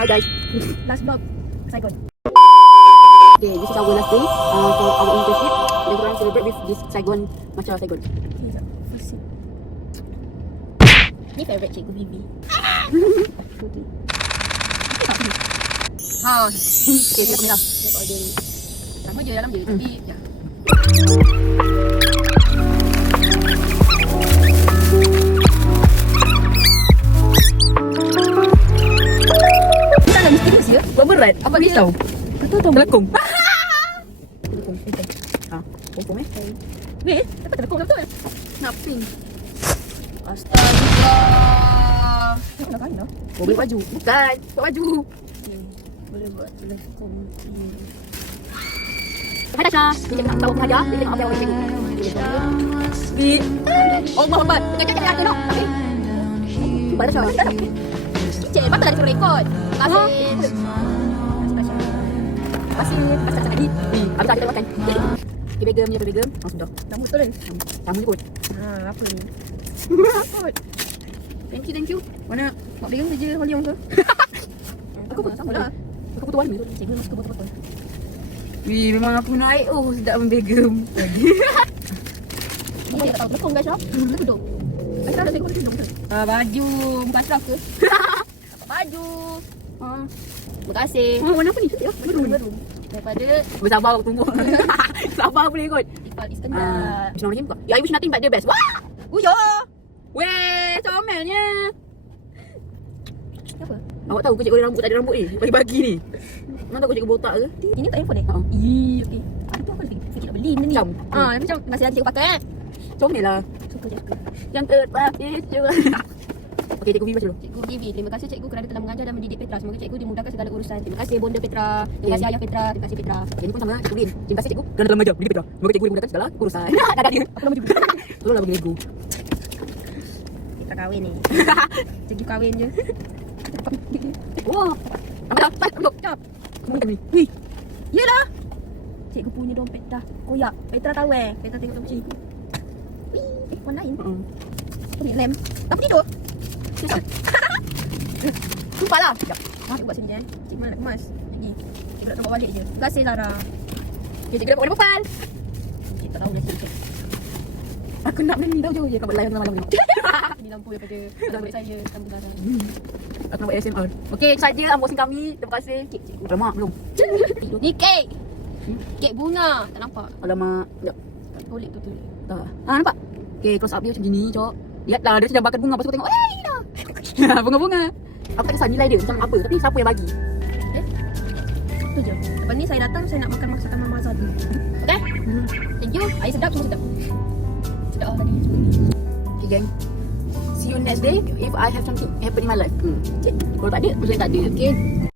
Hi guys. Last vlog Saigon. Okay, this is our last day for our internship. Then kita orang celebrate with this Saigon, matcha Saigon. Okay, jap. First sip. Ni favourite cikgu Bibi. Okay. Ha. Okay, kita boleh lah. Saya order ni. Sama je dalam je tapi ya. Kita nak misterius ya? Buat berat. Apa risau? Betul. Telekung. Telekung. Ha, pom Weh, dapat telekung betul. Nak pink. Astagfirullah. Nak kain dah. Boleh baju. Bukan, buat baju. Boleh buat telekung. Hai Tasha. Kita nak tahu hadiah. Kita tengok apa yang awak cikgu. Di Allah Akbar. Jangan nak tengok. Okey. Cuba Tasha. Cik, patut dah disuruh rekod. Terima kasih. Pasal tadi. Ni, habis dah kita makan. Okay, begum je begum. Sudah. Nama betul kan? Kamu je kot. Apa ni? Kot. Thank you. Mana Mak Begum kerja Holiong ke? Aku pun sama lah. Aku putus warna. Cikgu suka botol-botol. Wih, memang aku naik. Oh, sedap membegum. Lagi. Ni tak tahu telekung guys, Kita duduk. Ashraf nak tengok tudung tu. Baju. Bukan Ashraf ke? Dapat baju. Terima kasih. Warna apa ni? Cantik lah. Baru. Daripada Bersabar aku tunggu. Sabar boleh kot. Iqbal Iskandar. Bismillahirrahmanirrahim kau. Ya, I wish nothing but the best. Wah! Uyo. Weh, comelnya. Apa? Awak tahu ke cikgu rambut tak ada rambut ni? Bagi-bagi ni. Mana tahu cikgu botak ke? Ini tak handphone eh? Ha. Okey. Ada tu aku fikir nak beli benda ni. Macam? Macam masih ada cikgu pakai kan? Comel lah. Suka. Yang terbaik juga. Okey, cikgu Vivi baca dulu. Cikgu Vivi, terima kasih cikgu kerana telah mengajar dan mendidik Petra. Semoga cikgu dimudahkan segala urusan. Terima kasih Bonda Petra. Terima kasih Ayah Petra. Terima kasih Petra. Okay, ni pun sama cikgu Lin. Terima kasih cikgu kerana telah mengajar mendidik Petra. Semoga cikgu dimudahkan segala urusan. Kakak dia. Apa nama cikgu? Tolonglah bagi Lego. Petra kahwin ni. Cikgu kahwin je. Wah. Nampak tak? Duduk. Jap. Kemudian ni. Wih. Yelah. Cikgu punya dompet dah koyak. Petra tahu Petra tengok dompet cikgu. Wih. Warna lain. Ni lem. Apa tidur? Sumpah lah. Sekejap. Cikgu buat sini Cikgu mana nak kemas. Pergi. Cikgu nak bawa balik je. Terima kasih Zara. Okay, cikgu dapat warna purple. Cikgu tak tahu dah cikgu. Aku nak benda ni tahu je. Kau buat layar malam-malam tengok. Ini lampu daripada dompet saya. Lampu Zara. Aku nak buat ASMR. Okey, itu saja unboxing kami. Terima kasih. Kek cikgu. Alamak, belum. Ni kek. Kek bunga. Tak nampak. Alamak. Sekejap. Tak boleh tu. Tak. Nampak? Okay, close up dia macam gini, cok. Lihatlah, dia sedang bakar bunga. Lepas tu aku tengok, ni dah. Bunga-bunga. Aku tak kisah nilai dia macam apa. Tapi siapa yang bagi? Tu je. Lepas ni saya datang, saya nak makan masakan Mama Azhar dulu. Okay? Thank you. Air sedap, semua sedap. Sedap lah tadi. Okay, gang. See you next day if I have something happen in my life. Kalau tak ada, macam tak ada. Okay.